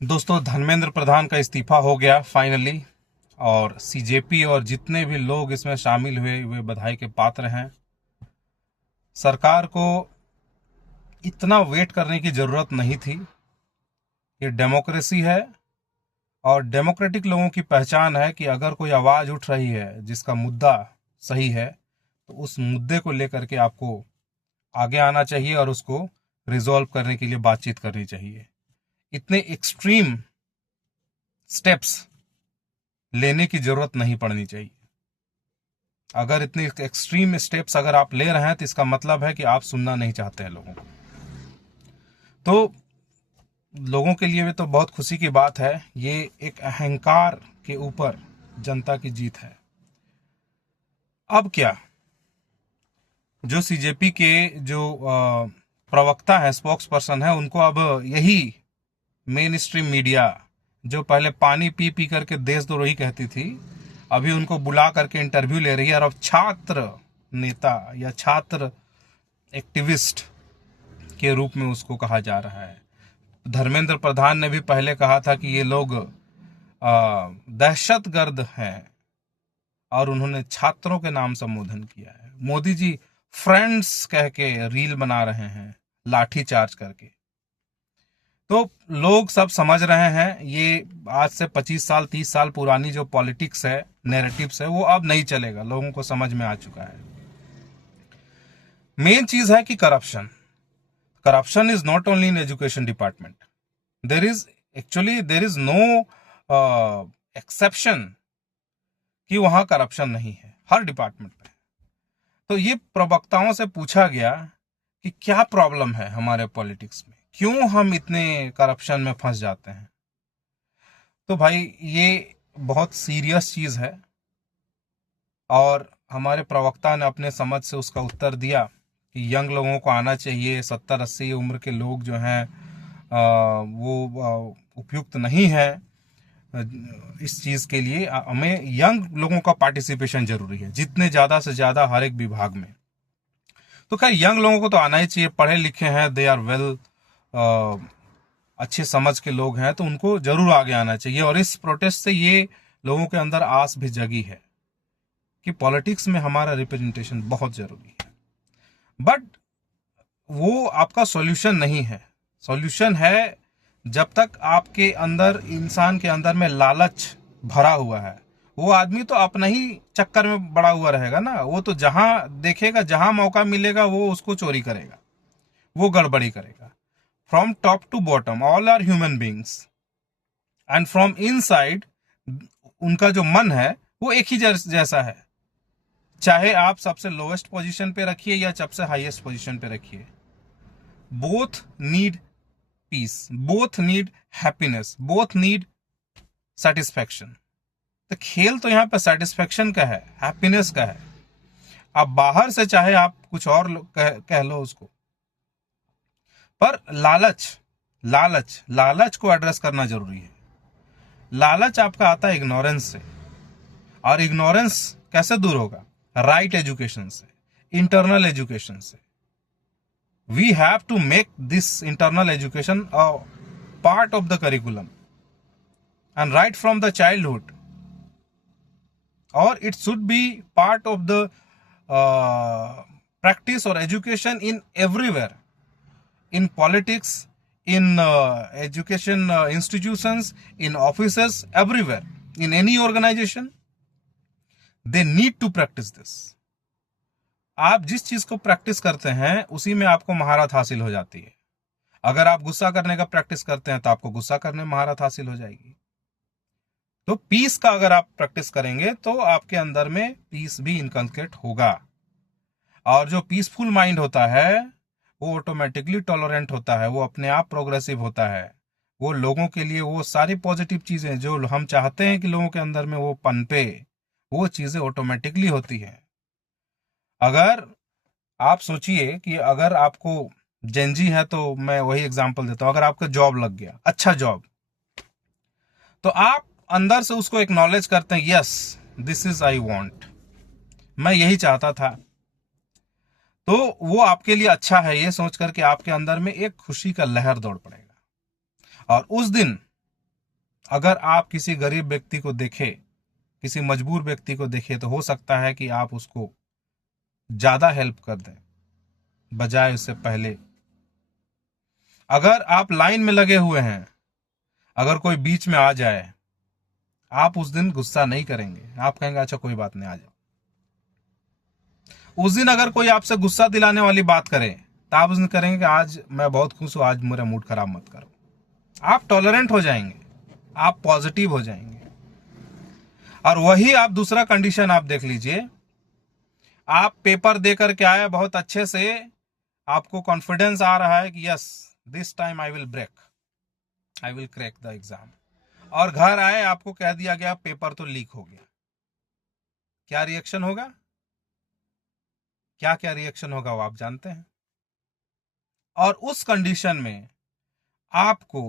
दोस्तों, धर्मेंद्र प्रधान का इस्तीफा हो गया फाइनली। और सीजेपी और जितने भी लोग इसमें शामिल हुए वे बधाई के पात्र हैं। सरकार को इतना वेट करने की जरूरत नहीं थी। ये डेमोक्रेसी है और डेमोक्रेटिक लोगों की पहचान है कि अगर कोई आवाज उठ रही है जिसका मुद्दा सही है तो उस मुद्दे को लेकर के आपको आगे आना चाहिए और उसको रिजॉल्व करने के लिए बातचीत करनी चाहिए। इतने एक्सट्रीम स्टेप्स लेने की जरूरत नहीं पड़नी चाहिए। अगर इतने एक्सट्रीम स्टेप्स अगर आप ले रहे हैं तो इसका मतलब है कि आप सुनना नहीं चाहते हैं लोगों को। तो लोगों के लिए भी तो बहुत खुशी की बात है। ये एक अहंकार के ऊपर जनता की जीत है। अब क्या, जो सीजेपी के जो प्रवक्ता है, स्पोक्स पर्सन है, उनको अब यही मेन स्ट्रीम मीडिया जो पहले पानी पी पी करके देशद्रोही कहती थी, अभी उनको बुला करके इंटरव्यू ले रही है। और अब छात्र नेता या छात्र एक्टिविस्ट के रूप में उसको कहा जा रहा है। धर्मेंद्र प्रधान ने भी पहले कहा था कि ये लोग दहशतगर्द हैं और उन्होंने छात्रों के नाम संबोधन किया है। मोदी जी फ्रेंड्स कह के रील बना रहे हैं लाठी चार्ज करके। तो लोग सब समझ रहे हैं ये आज से 25 साल 30 साल पुरानी जो पॉलिटिक्स है, नैरेटिव्स है, वो अब नहीं चलेगा। लोगों को समझ में आ चुका है। मेन चीज है कि corruption is not only in education department. There is no exception कि वहां करप्शन नहीं है, हर डिपार्टमेंट में। तो ये प्रवक्ताओं से पूछा गया कि क्या प्रॉब्लम है हमारे पॉलिटिक्स में, क्यों हम इतने करप्शन में फंस जाते हैं। तो भाई ये बहुत सीरियस चीज है और हमारे प्रवक्ता ने अपने समझ से उसका उत्तर दिया कि यंग लोगों को आना चाहिए। 70-80 उम्र के लोग जो हैं वो उपयुक्त नहीं है इस चीज के लिए। हमें यंग लोगों का पार्टिसिपेशन जरूरी है, जितने ज्यादा से ज्यादा हर एक विभाग में। तो खैर यंग लोगों को तो आना ही चाहिए, पढ़े लिखे हैं, दे आर वेल, अच्छे समझ के लोग हैं, तो उनको जरूर आगे आना चाहिए। और इस प्रोटेस्ट से ये लोगों के अंदर आस भी जगी है कि पॉलिटिक्स में हमारा रिप्रेजेंटेशन बहुत जरूरी है। बट वो आपका सॉल्यूशन नहीं है। सॉल्यूशन है जब तक आपके अंदर, इंसान के अंदर में लालच भरा हुआ है। वो आदमी तो अपना ही चक्कर में बड़ा हुआ रहेगा ना। वो तो जहां देखेगा, जहां मौका मिलेगा, वो उसको चोरी करेगा, वो गड़बड़ी करेगा। From top to bottom all are human beings and from inside उनका जो मन है वो एक ही जैसा है। चाहे आप सबसे लोएस्ट पोजीशन पे रखिए या सबसे हाईएस्ट पोजीशन पे रखिए, both need piece, both need happiness, both need satisfaction. तो खेल तो यहाँ पे सेटिस्फैक्शन का है, हैप्पीनेस का है। अब बाहर से चाहे आप कुछ और कह लो उसको, पर लालच को एड्रेस करना जरूरी है। लालच आपका आता है इग्नोरेंस से, और इग्नोरेंस कैसे दूर होगा? राइट एजुकेशन से, इंटरनल एजुकेशन से। We have to make this internal education a part of the curriculum and right from the childhood, और it should be part of the practice or education in everywhere, in politics, in education institutions, in offices, everywhere, in any organization they need to practice this. आप जिस चीज को practice करते हैं उसी में आपको महारत हासिल हो जाती है। अगर आप गुस्सा करने का प्रैक्टिस करते हैं तो आपको गुस्सा करने में महारत हासिल हो जाएगी। तो पीस का अगर आप प्रैक्टिस करेंगे तो आपके अंदर में पीस भी इनकलकेट होगा। और जो पीसफुल माइंड होता है वो ऑटोमेटिकली टॉलरेंट होता है, वो अपने आप प्रोग्रेसिव होता है। वो लोगों के लिए वो सारी पॉजिटिव चीजें जो हम चाहते हैं कि लोगों के अंदर में वो पनपे, वो चीजें ऑटोमेटिकली होती हैं। अगर आप सोचिए कि अगर आपको जेनजी है, तो मैं वही एग्जांपल देता हूं, अगर आपका जॉब लग गया, अच्छा जॉब, तो आप अंदर से उसको एक्नॉलेज करते हैं, yes this is I want, मैं यही चाहता था। तो वो आपके लिए अच्छा है, ये सोच करके आपके अंदर में एक खुशी का लहर दौड़ पड़ेगा। और उस दिन अगर आप किसी गरीब व्यक्ति को देखें, किसी मजबूर व्यक्ति को देखें, तो हो सकता है कि आप उसको ज्यादा हेल्प कर दें बजाय उससे पहले। अगर आप लाइन में लगे हुए हैं, अगर कोई बीच में आ जाए, आप उस दिन गुस्सा नहीं करेंगे, आप कहेंगे अच्छा कोई बात नहीं, आ जाओ। उस दिन अगर कोई आपसे गुस्सा दिलाने वाली बात करे तो आप उस दिन करेंगे कि आज मैं बहुत खुश हूं, आज मेरा मूड खराब मत करो। आप टॉलरेंट हो जाएंगे, आप पॉजिटिव हो जाएंगे। और वही आप दूसरा कंडीशन आप देख लीजिए, आप पेपर दे करके आए बहुत अच्छे से, आपको कॉन्फिडेंस आ रहा है कि yes this time I will break, I will crack the exam, और घर आए आपको कह दिया गया पेपर तो लीक हो गया। क्या रिएक्शन होगा? क्या क्या रिएक्शन होगा वो आप जानते हैं। और उस कंडीशन में आपको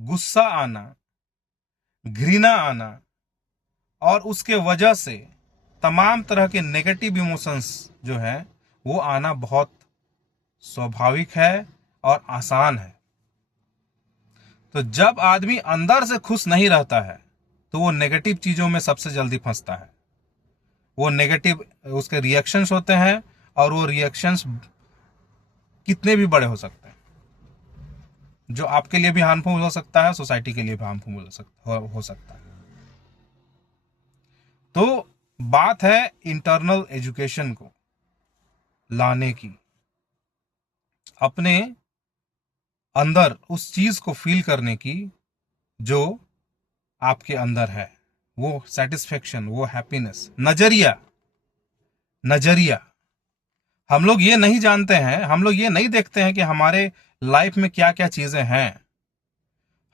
गुस्सा आना, घृणा आना, और उसके वजह से तमाम तरह के नेगेटिव इमोशंस जो है वो आना बहुत स्वाभाविक है और आसान है। तो जब आदमी अंदर से खुश नहीं रहता है तो वो नेगेटिव चीजों में सबसे जल्दी फंसता है। वो नेगेटिव उसके रिएक्शंस होते हैं, और वो रिएक्शंस कितने भी बड़े हो सकते हैं, जो आपके लिए भी हार्मफुल हो सकता है, सोसाइटी के लिए भी हार्मफुल हो सकता है। तो बात है इंटरनल एजुकेशन को लाने की, अपने अंदर उस चीज को फील करने की जो आपके अंदर है, वो सेटिस्फेक्शन, वो हैप्पीनेस। नजरिया हम लोग ये नहीं जानते हैं, हम लोग ये नहीं देखते हैं कि हमारे लाइफ में क्या क्या चीजें हैं।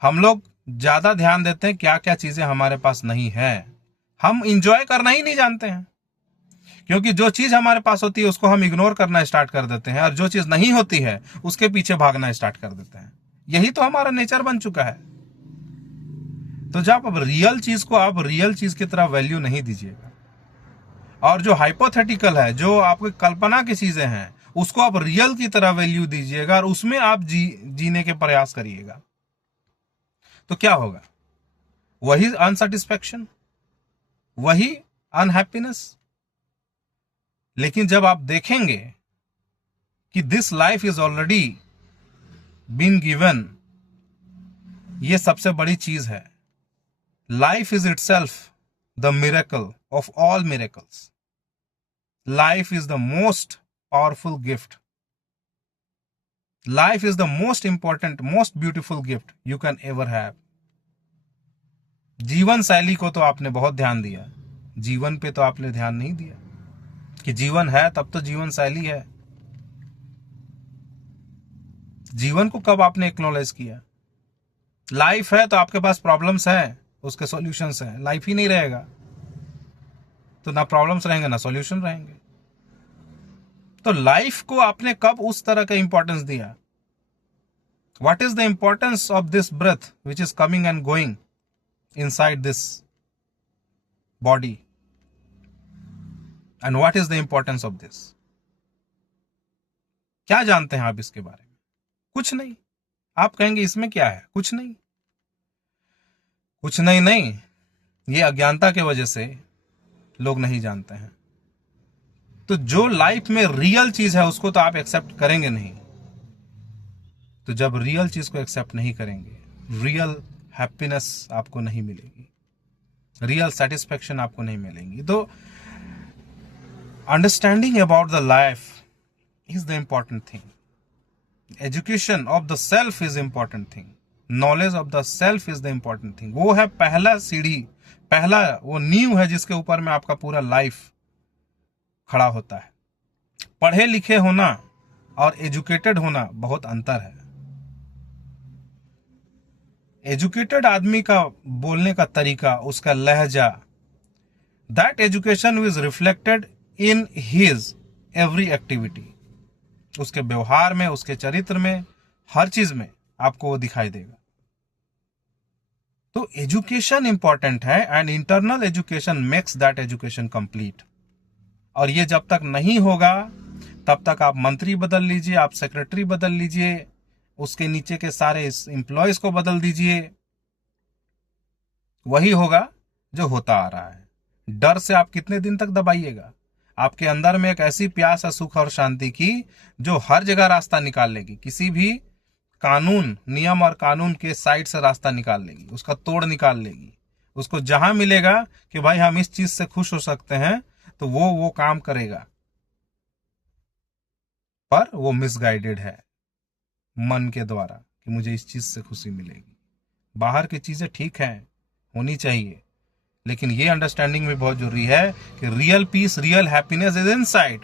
हम लोग ज्यादा ध्यान देते हैं क्या क्या चीजें हमारे पास नहीं है। हम इंजॉय करना ही नहीं जानते हैं, क्योंकि जो चीज हमारे पास होती है उसको हम इग्नोर करना स्टार्ट कर देते हैं, और जो चीज नहीं होती है उसके पीछे भागना स्टार्ट कर देते हैं। यही तो हमारा नेचर बन चुका है। तो जब अब रियल चीज को आप रियल चीज की तरह वैल्यू नहीं दीजिएगा, और जो हाइपोथेटिकल है, जो आपकी कल्पना की चीजें हैं, उसको आप रियल की तरह वैल्यू दीजिएगा, और उसमें आप जीने के प्रयास करिएगा, तो क्या होगा? वही अनसेटिस्फैक्शन, वही अनहैप्पीनेस। लेकिन जब आप देखेंगे कि this life is already been given, ये सबसे बड़ी चीज है। Life is itself the miracle of all miracles. Life is the most powerful gift. Life is the most important, most beautiful gift you can ever have. जीवन शैली को तो आपने बहुत ध्यान दिया, जीवन पे तो आपने ध्यान नहीं दिया कि जीवन है तब तो जीवन शैली है। जीवन को कब आपने एक्नॉलेज किया? लाइफ है तो आपके पास प्रॉब्लम्स है, उसके सॉल्यूशंस हैं। लाइफ ही नहीं रहेगा तो ना प्रॉब्लम्स रहेंगे ना सॉल्यूशन रहेंगे। तो लाइफ को आपने कब उस तरह का इंपॉर्टेंस दिया? What is the importance of this breath which is coming and going inside this body, and what is the importance of this? क्या जानते हैं आप इसके बारे में? कुछ नहीं। आप कहेंगे इसमें क्या है? कुछ नहीं, कुछ नहीं। नहीं, ये अज्ञानता के वजह से लोग नहीं जानते हैं। तो जो लाइफ में रियल चीज है उसको तो आप एक्सेप्ट करेंगे नहीं। तो जब रियल चीज को एक्सेप्ट नहीं करेंगे, रियल हैप्पीनेस आपको नहीं मिलेगी, रियल सेटिस्फेक्शन आपको नहीं मिलेगी। तो understanding about the life is the important thing. Education of the self is important thing. Knowledge of the self is the important thing. वो है पहला सीढ़ी, पहला वो नींव है जिसके ऊपर में आपका पूरा लाइफ खड़ा होता है। पढ़े लिखे होना और एजुकेटेड होना बहुत अंतर है। एजुकेटेड आदमी का बोलने का तरीका, उसका लहजा, that education is reflected in his every activity. उसके व्यवहार में, उसके चरित्र में, हर चीज में आपको वो दिखाई देगा। तो एजुकेशन इंपॉर्टेंट है, and internal education makes that education complete. और ये जब तक नहीं होगा तब तक आप मंत्री बदल लीजिए, आप सेक्रेटरी बदल लीजिए, उसके नीचे के सारे एम्प्लॉयज को बदल दीजिए, वही होगा जो होता आ रहा है। डर से आप कितने दिन तक दबाइएगा? आपके अंदर में एक ऐसी प्यास है सुख और शांति की जो हर जगह रास्ता निकाल लेगी, किसी भी कानून, नियम और कानून के साइड से रास्ता निकाल लेगी, उसका तोड़ निकाल लेगी। उसको जहां मिलेगा कि भाई हम इस चीज से खुश हो सकते हैं तो वो काम करेगा, पर वो मिसगाइडेड है मन के द्वारा कि मुझे इस चीज से खुशी मिलेगी। बाहर की चीजें ठीक हैं, होनी चाहिए, लेकिन ये अंडरस्टैंडिंग भी बहुत जरूरी है कि real piece, real happiness is inside.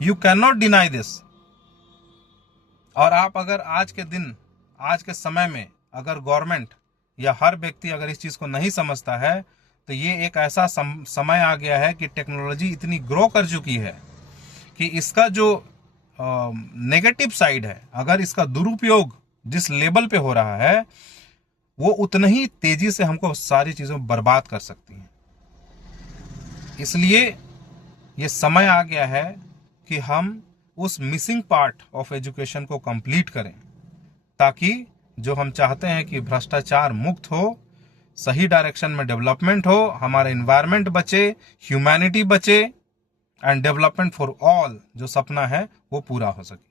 You can not deny this. और आप अगर आज के दिन, आज के समय में अगर गवर्नमेंट या हर व्यक्ति अगर इस चीज को नहीं समझता है तो ये एक ऐसा समय आ गया है कि टेक्नोलॉजी इतनी ग्रो कर चुकी है कि इसका जो नेगेटिव साइड है, अगर इसका दुरुपयोग जिस लेवल पे हो रहा है वो उतनी ही तेजी से हमको सारी चीजों बर्बाद कर सकती हैं। इसलिए ये समय आ गया है कि हम उस मिसिंग पार्ट ऑफ एजुकेशन को कंप्लीट करें, ताकि जो हम चाहते हैं कि भ्रष्टाचार मुक्त हो, सही डायरेक्शन में डेवलपमेंट हो, हमारा एनवायरनमेंट बचे, ह्यूमैनिटी बचे एंड डेवलपमेंट फॉर ऑल, जो सपना है वो पूरा हो सके।